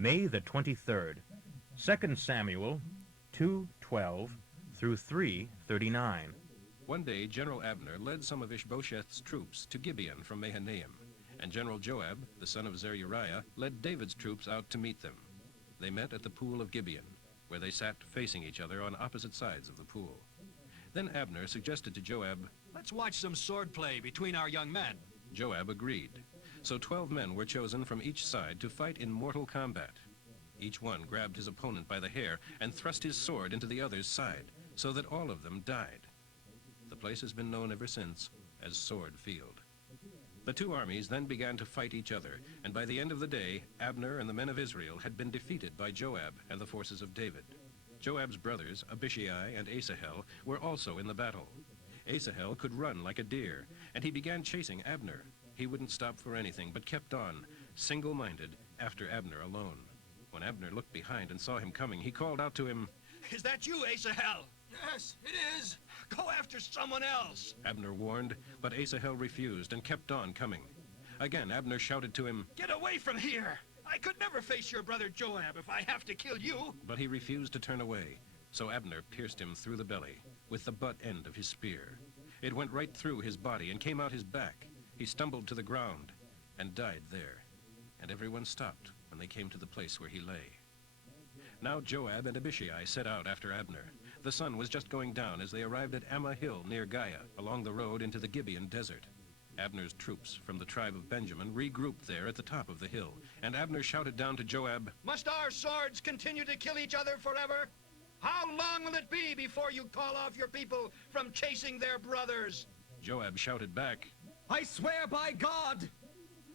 May the 23rd, 2 Samuel 2:12 through 3:39. One day General Abner led some of Ishbosheth's troops to Gibeon from Mahanaim, and General Joab, the son of Zeruiah, led David's troops out to meet them. They met at the pool of Gibeon, where they sat facing each other on opposite sides of the pool. Then Abner suggested to Joab, "Let's watch some swordplay between our young men." Joab agreed. So 12 men were chosen from each side to fight in mortal combat. Each one grabbed his opponent by the hair and thrust his sword into the other's side, so that all of them died. The place has been known ever since as Sword Field. The two armies then began to fight each other, and by the end of the day, Abner and the men of Israel had been defeated by Joab and the forces of David. Joab's brothers, Abishai and Asahel, were also in the battle. Asahel could run like a deer, and he began chasing Abner. He wouldn't stop for anything, but kept on, single-minded, after Abner alone. When Abner looked behind and saw him coming, he called out to him, "Is that you, Asahel?" "Yes, it is." "Go after someone else." Abner warned, but Asahel refused and kept on coming. Again, Abner shouted to him, "Get away from here! I could never face your brother Joab if I have to kill you." But he refused to turn away. So Abner pierced him through the belly with the butt end of his spear. It went right through his body and came out his back. He stumbled to the ground and died there. And everyone stopped when they came to the place where he lay. Now Joab and Abishai set out after Abner. The sun was just going down as they arrived at Ammah Hill near Giah, along the road into the Gibeon desert. Abner's troops from the tribe of Benjamin regrouped there at the top of the hill, and Abner shouted down to Joab, "Must our swords continue to kill each other forever? How long will it be before you call off your people from chasing their brothers?" Joab shouted back, "I swear by God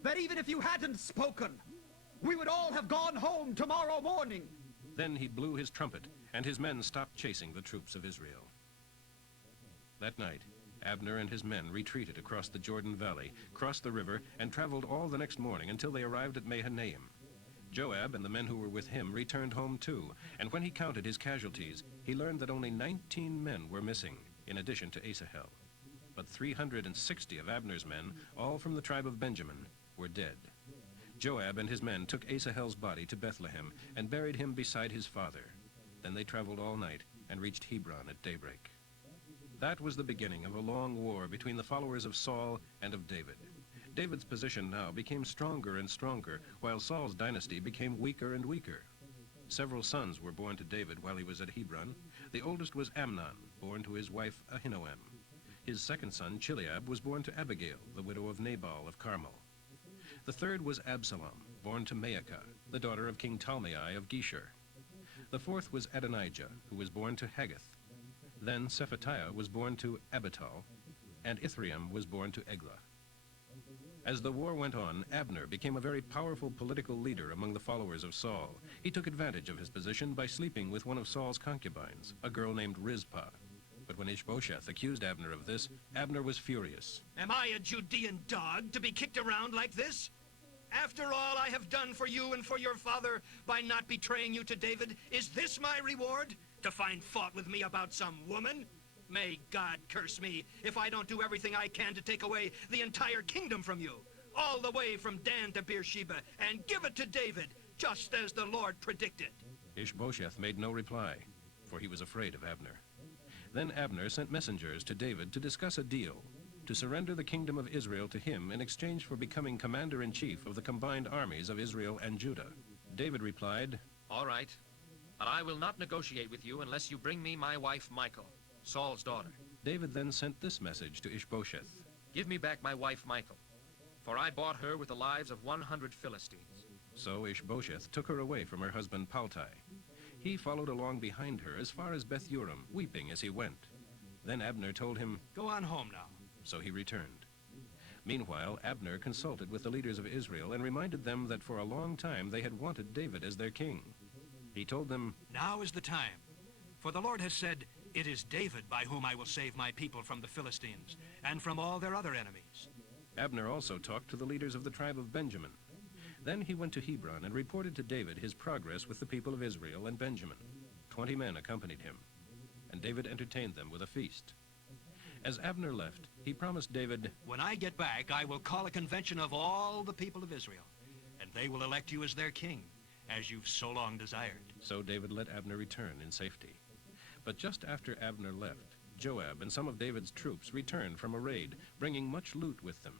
that even if you hadn't spoken, we would all have gone home tomorrow morning." Then he blew his trumpet, and his men stopped chasing the troops of Israel. That night, Abner and his men retreated across the Jordan Valley, crossed the river, and traveled all the next morning until they arrived at Mahanaim. Joab and the men who were with him returned home too, and when he counted his casualties, he learned that only 19 men were missing, in addition to Asahel. But 360 of Abner's men, all from the tribe of Benjamin, were dead. Joab and his men took Asahel's body to Bethlehem and buried him beside his father. Then they traveled all night and reached Hebron at daybreak. That was the beginning of a long war between the followers of Saul and of David. David's position now became stronger and stronger, while Saul's dynasty became weaker and weaker. Several sons were born to David while he was at Hebron. The oldest was Amnon, born to his wife Ahinoam. His second son, Chileab, was born to Abigail, the widow of Nabal of Carmel. The third was Absalom, born to Maacah, the daughter of King Talmai of Geshur. The fourth was Adonijah, who was born to Haggith. Then Shephatiah was born to Abital, and Ithream was born to Eglah. As the war went on, Abner became a very powerful political leader among the followers of Saul. He took advantage of his position by sleeping with one of Saul's concubines, a girl named Rizpah. But when Ishbosheth accused Abner of this, Abner was furious. "Am I a Judean dog to be kicked around like this? After all I have done for you and for your father by not betraying you to David, is this my reward? To find fault with me about some woman? May God curse me if I don't do everything I can to take away the entire kingdom from you, all the way from Dan to Beersheba, and give it to David, just as the Lord predicted." Ishbosheth made no reply, for he was afraid of Abner. Then Abner sent messengers to David to discuss a deal, to surrender the kingdom of Israel to him in exchange for becoming commander-in-chief of the combined armies of Israel and Judah. David replied, "All right, but I will not negotiate with you unless you bring me my wife Michal, Saul's daughter." David then sent this message to Ishbosheth. "Give me back my wife Michal, for I bought her with the lives of 100 Philistines." So Ishbosheth took her away from her husband Paltai. He followed along behind her as far as Beth-Urim, weeping as he went. Then Abner told him, "Go on home now." So he returned. Meanwhile, Abner consulted with the leaders of Israel and reminded them that for a long time they had wanted David as their king. He told them, "Now is the time, for the Lord has said, 'It is David by whom I will save my people from the Philistines and from all their other enemies.'" Abner also talked to the leaders of the tribe of Benjamin. Then he went to Hebron and reported to David his progress with the people of Israel and Benjamin. 20 men accompanied him, and David entertained them with a feast. As Abner left, he promised David, "When I get back, I will call a convention of all the people of Israel, and they will elect you as their king, as you've so long desired. So David let Abner return in safety. But just after Abner left, Joab and some of David's troops returned from a raid, bringing much loot with them.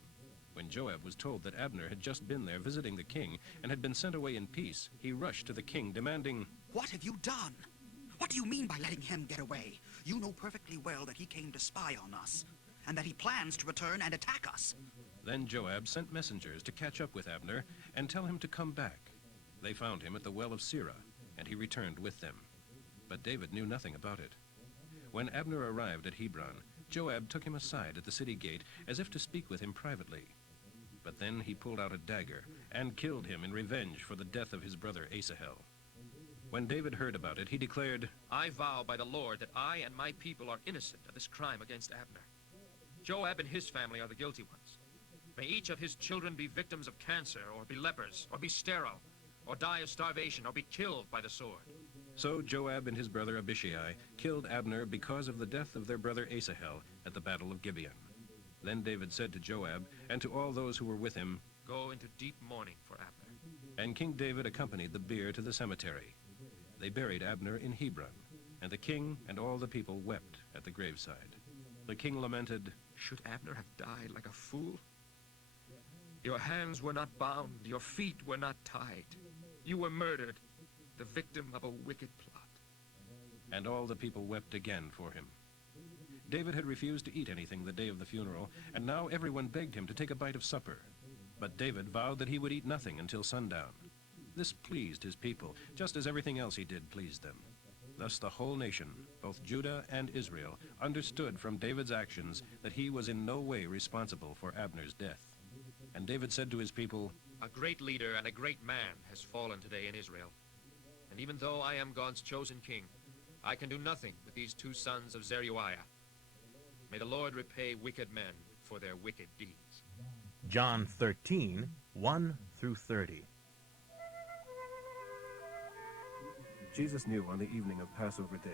When Joab was told that Abner had just been there visiting the king and had been sent away in peace, he rushed to the king, demanding, What have you done? What do you mean by letting him get away? You know perfectly well that he came to spy on us, and that he plans to return and attack us. Then Joab sent messengers to catch up with Abner and tell him to come back. They found him at the well of Sirah, and he returned with them. But David knew nothing about it. When Abner arrived at Hebron, Joab took him aside at the city gate as if to speak with him privately. But then he pulled out a dagger and killed him in revenge for the death of his brother Asahel. When David heard about it, he declared, I vow by the Lord that I and my people are innocent of this crime against Abner. Joab and his family are the guilty ones. May each of his children be victims of cancer, or be lepers, or be sterile, or die of starvation, or be killed by the sword. So Joab and his brother Abishai killed Abner because of the death of their brother Asahel at the battle of Gibeon. Then David said to Joab and to all those who were with him, Go into deep mourning for Abner. And King David accompanied the bier to the cemetery. They buried Abner in Hebron, and the king and all the people wept at the graveside. The king lamented, Should Abner have died like a fool? Your hands were not bound, your feet were not tied. You were murdered, the victim of a wicked plot. And all the people wept again for him. David had refused to eat anything the day of the funeral, and now everyone begged him to take a bite of supper. But David vowed that he would eat nothing until sundown. This pleased his people, just as everything else he did pleased them. Thus the whole nation, both Judah and Israel, understood from David's actions that he was in no way responsible for Abner's death. And David said to his people, A great leader and a great man has fallen today in Israel. And even though I am God's chosen king, I can do nothing with these two sons of Zeruiah. May the Lord repay wicked men for their wicked deeds. John 13, 1 through 30. Jesus knew on the evening of Passover Day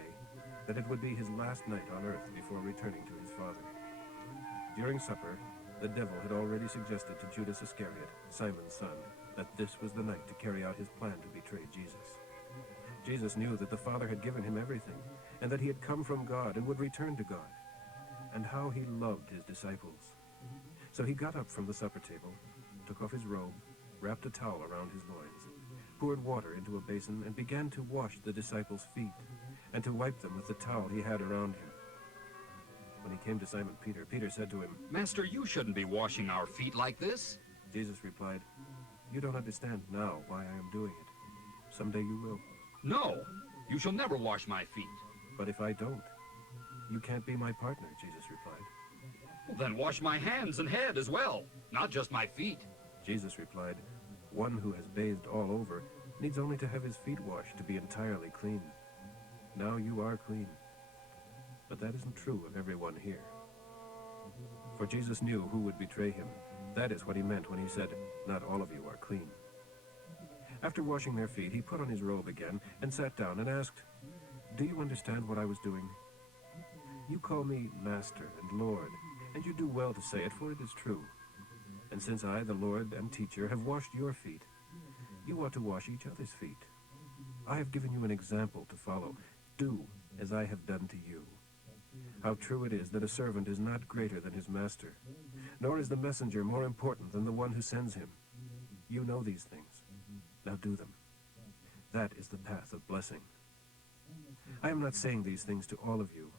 that it would be his last night on earth before returning to his Father. During supper, the devil had already suggested to Judas Iscariot, Simon's son, that this was the night to carry out his plan to betray Jesus. Jesus knew that the Father had given him everything, and that he had come from God and would return to God, and how he loved his disciples. So he got up from the supper table, took off his robe, wrapped a towel around his loins, poured water into a basin, and began to wash the disciples' feet, and to wipe them with the towel he had around him. When he came to Simon Peter, Peter said to him, Master, you shouldn't be washing our feet like this. Jesus replied, You don't understand now why I am doing it. Someday you will. No, you shall never wash my feet. But if I don't, you can't be my partner, Jesus replied. Well, then wash my hands and head as well, not just my feet. Jesus replied, One who has bathed all over needs only to have his feet washed to be entirely clean. Now you are clean. But that isn't true of everyone here. For Jesus knew who would betray him. That is what he meant when he said, Not all of you are clean. After washing their feet, he put on his robe again and sat down and asked, Do you understand what I was doing? You call me Master and Lord, and you do well to say it, for it is true. And since I, the Lord and Teacher, have washed your feet, you ought to wash each other's feet. I have given you an example to follow. Do as I have done to you. How true it is that a servant is not greater than his master, nor is the messenger more important than the one who sends him. You know these things. Now do them. That is the path of blessing. I am not saying these things to all of you.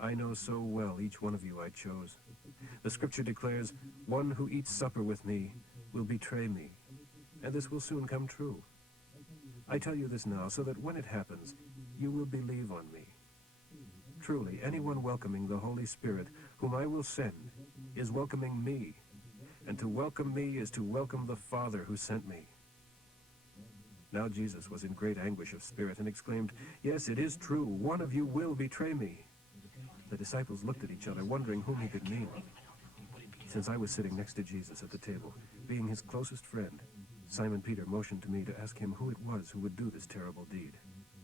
I know so well each one of you I chose. The scripture declares, One who eats supper with me will betray me, and this will soon come true. I tell you this now, so that when it happens, you will believe on me. Truly, anyone welcoming the Holy Spirit, whom I will send, is welcoming me, and to welcome me is to welcome the Father who sent me. Now Jesus was in great anguish of spirit and exclaimed, Yes, it is true, one of you will betray me. The disciples looked at each other, wondering whom he could mean. Since I was sitting next to Jesus at the table, being his closest friend, Simon Peter motioned to me to ask him who it was who would do this terrible deed.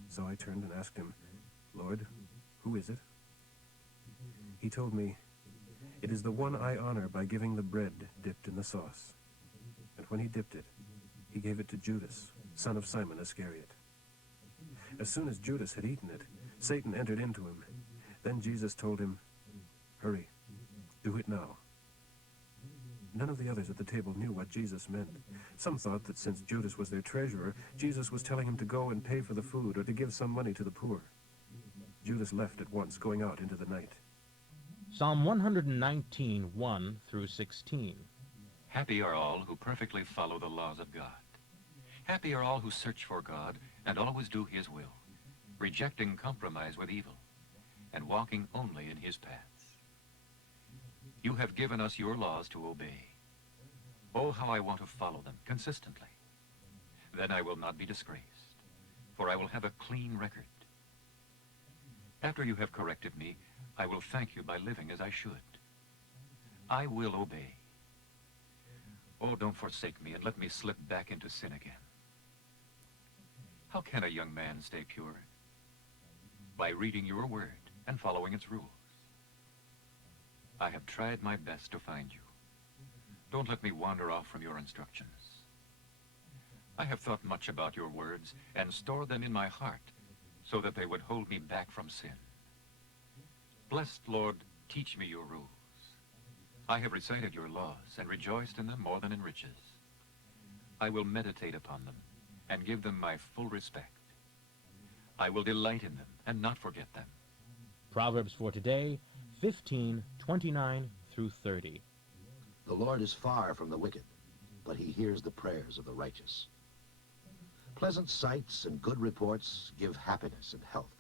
So I turned and asked him, Lord, who is it? He told me, It is the one I honor by giving the bread dipped in the sauce. And when he dipped it, he gave it to Judas, son of Simon Iscariot. As soon as Judas had eaten it, Satan entered into him. Then Jesus told him, "Hurry, do it now." None of the others at the table knew what Jesus meant. Some thought that since Judas was their treasurer, Jesus was telling him to go and pay for the food or to give some money to the poor. Judas left at once, going out into the night. Psalm 119, 1 through 16. Happy are all who perfectly follow the laws of God. Happy are all who search for God and always do his will, rejecting compromise with evil and walking only in his paths. You have given us your laws to obey. Oh, how I want to follow them consistently. Then I will not be disgraced, for I will have a clean record. After you have corrected me, I will thank you by living as I should. I will obey. Oh, don't forsake me and let me slip back into sin again. How can a young man stay pure? By reading your word and following its rules. I have tried my best to find you. Don't let me wander off from your instructions. I have thought much about your words and stored them in my heart so that they would hold me back from sin. Blessed Lord, teach me your rules. I have recited your laws and rejoiced in them more than in riches. I will meditate upon them and give them my full respect. I will delight in them and not forget them. Proverbs for today, 15:29 through 30. The Lord is far from the wicked, but he hears the prayers of the righteous. Pleasant sights and good reports give happiness and health.